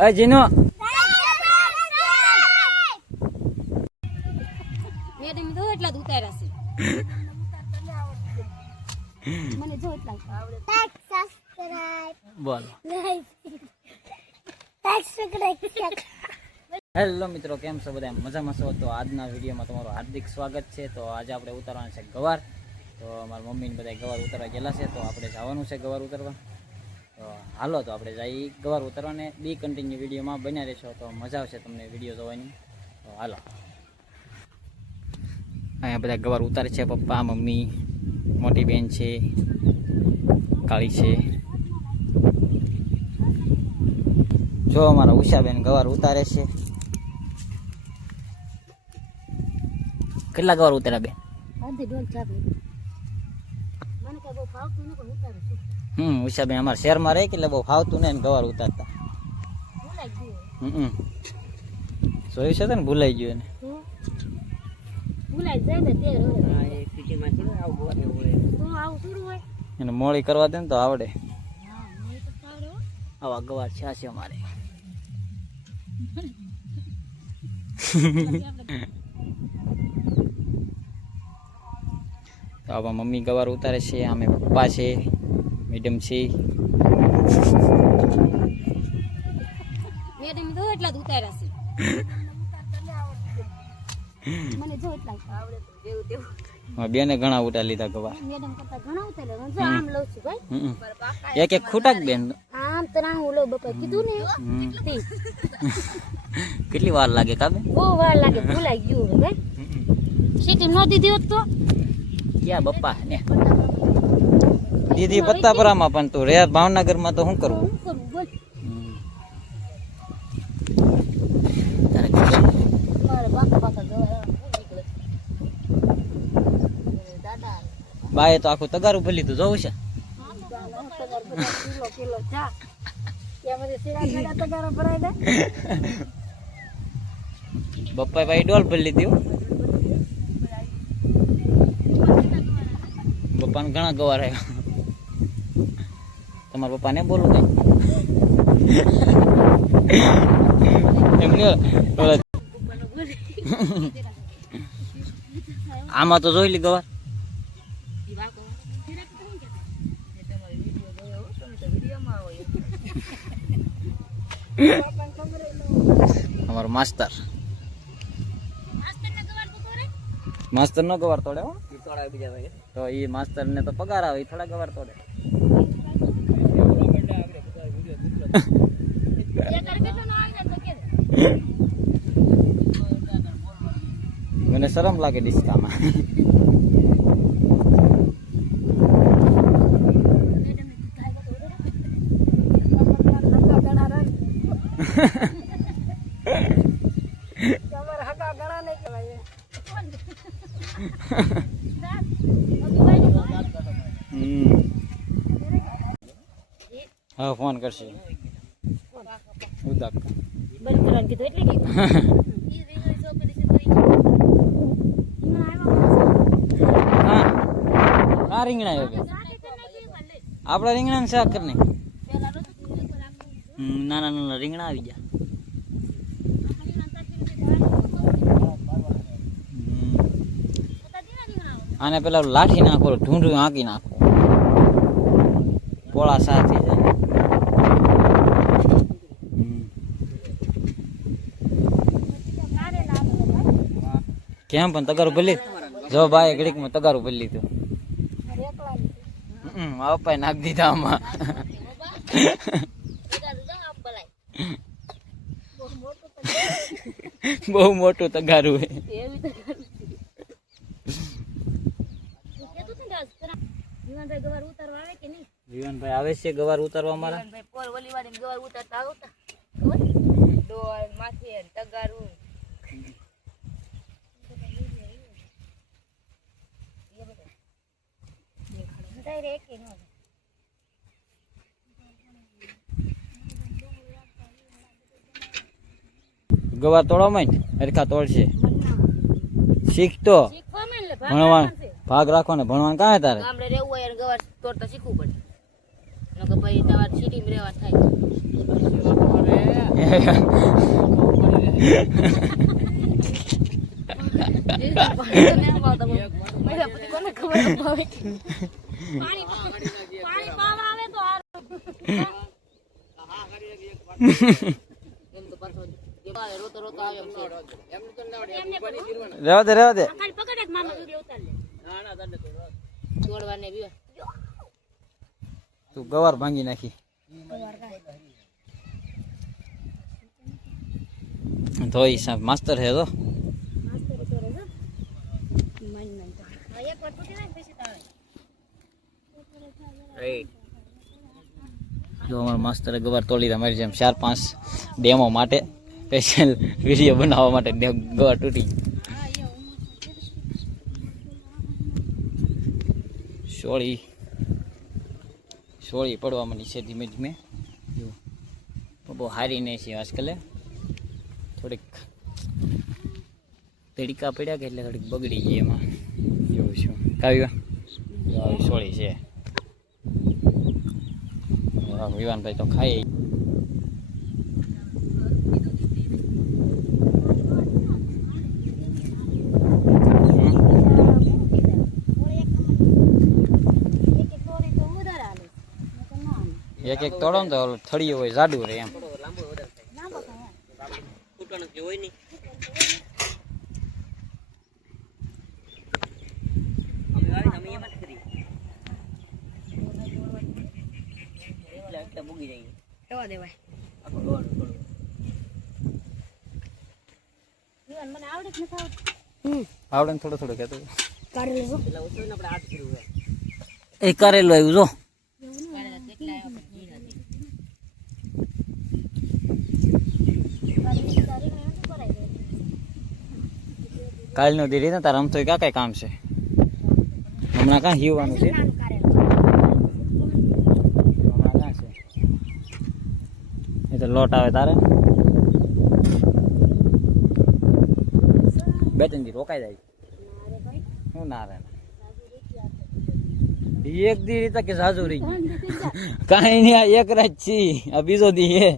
અ જીનો madam જો એટલા ઉતાર્યા છે મને જો એટલા આવડે લાઈક સબસ્ક્રાઇબ બોલ લાઈક સબસ્ક્રાઇબ. હેલો મિત્રો, કેમ છો બધા? મજામાં છો? તો આજના વિડીયોમાં તમારું હાર્દિક સ્વાગત છે. તો આજે આપણે ઉતારવાના છે ગવાર. તો મારા મમ્મીને બધા ગવાર ઉતારવા ગયેલા છે, તો આપણે જવાનું છે ગવાર ઉતારવા. તો હાલો, તો આપણે જઈ ગવાર ઉતારવાને. બી કન્ટિન્યુ વિડીયોમાં બન્યા રહેશો તો મજા આવશે તમને વિડીયો જોવાની. તો હાલો, અહીંયા બધા ગવાર ઉતારે છે. પપ્પા, મમ્મી, મોટી બેન છે, કાળી છે. જો અમારા ઉષાબેન ગવાર ઉતારે છે. કેટલા ગવાર ઉતાર્યા બેન? આધી ડોલ ચાબે મને કે બહુ ફાવતું ન પણ ઉતારું છું. ઉષાબેન અમારા શહેરમાં રહે કે એટલે બહુ ફાવતું ને ગવાર ઉતારતા. ભૂલાઈ ગયું જોયું છે ને, ભૂલાઈ ગયું એને. ભૂલાઈ જાય ને તે હા એ સિટીમાં થોડું આવું ગવાર હોય તો આવું થોડું હોય એને મોળી કરવા દે ને તો આવડે. હા મોળી તો આવડે હો. આવા ગવાર છે અમારે. તો આવા મમ્મી ગવાર ઉતારે છે, અમે પપ્પા છે, મેડમ છે. મેડમ જો એટલા ઉતાર્યા છે મને જો એટલા આવડે તો જેવું તેવું. બેને ઘણા ઉતાર લીધા ગવાર. મેડમ કરતા ઘણા ઉતાર્યા. જો આમ લઉં છું ભાઈ. એક એક ખૂટા જ બેન. આમ તો ના હું લઉં બપા કીધું ને તી. કેટલી વાર લાગે કાબે? બહુ વાર લાગે, ભૂલાઈ ગયું હવે. સીટી ન દીધી હોત તો ક્યાં બપ્પા ને દીદી પત્તાપરામાં, પણ તું રે ભાવનગરમાં તો શું કરવું? શું કરું બોલ. મારે બાકા બાકા ગવા નીકળે દાદા. બાએ તો આખું તગારું ભરી લીધું, જોવું છે. કિલો કિલો ચા ત્યાં મને સીડા તગારા ભરાઈ દે. બપ્પા ભાઈ ડોલ ભરી લીધી હો. પપ્પાને ઘણા ગવાર આવ્યા. તમારા પપ્પાને બોલું કઈ એમની આમાં તો જોઈ લી ગવાર. અમારો માસ્તર નો ગવાર તોડે હો. તો એ માસ્તર ને તો પગાર આવે, થોડા ગવાર તોડે. મને શરમ લાગે ડિસ્કામાં. હા, ફોન કરશે ઉદાક બંધ કરવાનું કીધું એટલે કે કા રીંગણા આવ્યો? આપડા રીંગણા શાક કરી નાખ. નાના નાના રીંગણા આવી ગયા. આને પેલા લાઠી નાખો, ઢૂંઢું હાંકી નાખો, પોળા સાથે જાય. કેમ પણ તગારું ભરી જો ભાઈ ઘડીકમાં તગારું ભરી લીધું. પપ્પાએ નાખી દીધા આમાં. બહુ મોટું તગારું હે. વિવાનભાઈ આવે છે ગવાર ઉતારવા અમારા. ગવાર ઉતારતા આવતા ડોલ માથે તગારું ગવાર તોડવા માંડ હરખા તોડશે. શીખ તો ભણવા ભાગ રાખો ને, ભણવાનું કાંઈ તારે ગામડે રહેવું હોય ગવાર તોડતા શીખવું પડે. નકર ભાઈ તમારે સિટીમાં રહેવા થાય રહેવા દે તું ગવાર ભાંગી નાખી તો ઈ સાહેબ માસ્તર હે તો જો અમારા માસ્તરે ગવાર તોડી અમારી જેમ 4-5 ડેમો માટે સ્પેશિયલ વિડીયો બનાવવા માટે ગવાર તૂટી સોળી પડવા માંડી છે ધીમે ધીમે જો બહુ હારી નહીં છે આજકાલે થોડીક તડકા પડ્યા કે એટલે થોડીક બગડી ગઈ એમાં જોઉં છું કાવ્યા આવી સોળી છે વિવાનભાઈ તો ખાઈ એક તોડો ને તો થળીઓ હોય જાડું રહે એમ આવડે ને થોડું થોડું કહેતો એ કરેલું આવ્યું જો કાલનું દીધી ને તારા આમ તો ક્યાં કઈ કામ છે હમણાં કાં હીવવાનું છે હમણાં કાં છે એ તો લોટ આવે તારે 2-3 દી રોકાઈ જાય શું ના રે એક દી રીતે કે સાજુ રહી કાંઈ નહીં આ એક રાત છી આ બીજો દી હે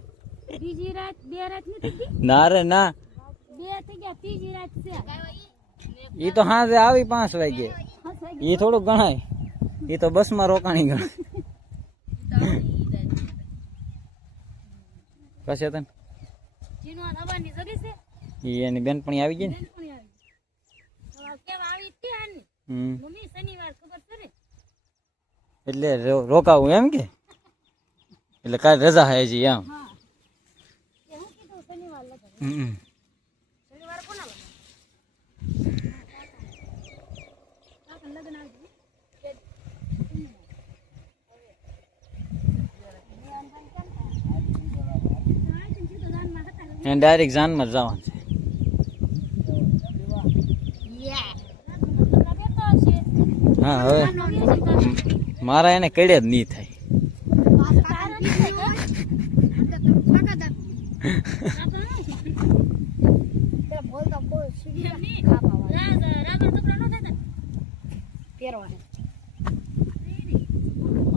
બીજી રાત 2 રાત નથી ના રે ના 2 થઈ ગયા ત્રીજી રાત છે ઈ તો હાજે આવી 5 વાગે ઈ થોડુંક ગણાય ઈ તો બસમાં રોકાણી ગણાય કશે તને જીનો થવાની જરી છે ઈ એની બેનપણી આવી ગઈ ને કેમ આવી તે આની મમ્મી શનિવાર ખબર છે ને એટલે રોકાવું એમ કે એટલે કાલ રજા હે જી એમ હા એ હું કીધું શનિવાર લગન શનિવાર કોના લગન લગન આવી એને ડાયરેક્ટ જાનમાં જ જવાનું છે હા હવે મારા એને કડે જ નહીં થાય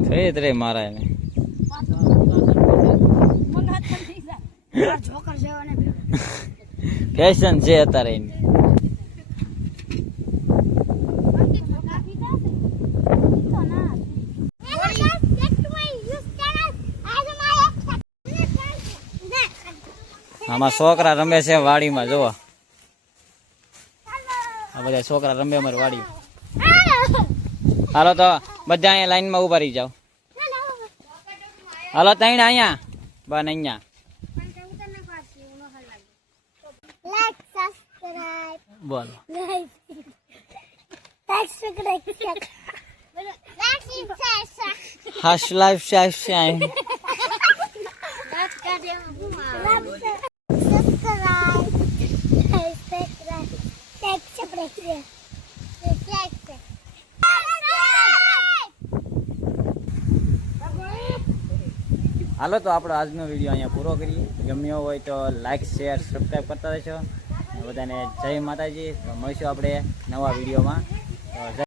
થઈ જ રે મારા એને ફેશન છે અત્યારે એની આમાં છોકરા રમે છે વાડીમાં જોવા આ બધા છોકરા રમે અમારી વાડી હાલો તો બધા અહીંયા લાઈનમાં ઉભા રહી જાઓ હાલો તઈને અહીંયા બન અહીંયા બોલો હાશ લાઈફ શાઈફ શાઈ હાલો તો આપણો આજનો વિડીયો અહીંયા પૂરો કરીએ ગમ્યો હોય તો લાઈક શેર સબસ્ક્રાઈબ કરતા રહેશો બધાને જય માતાજી તો મળીશું આપણે નવા વિડીયોમાં.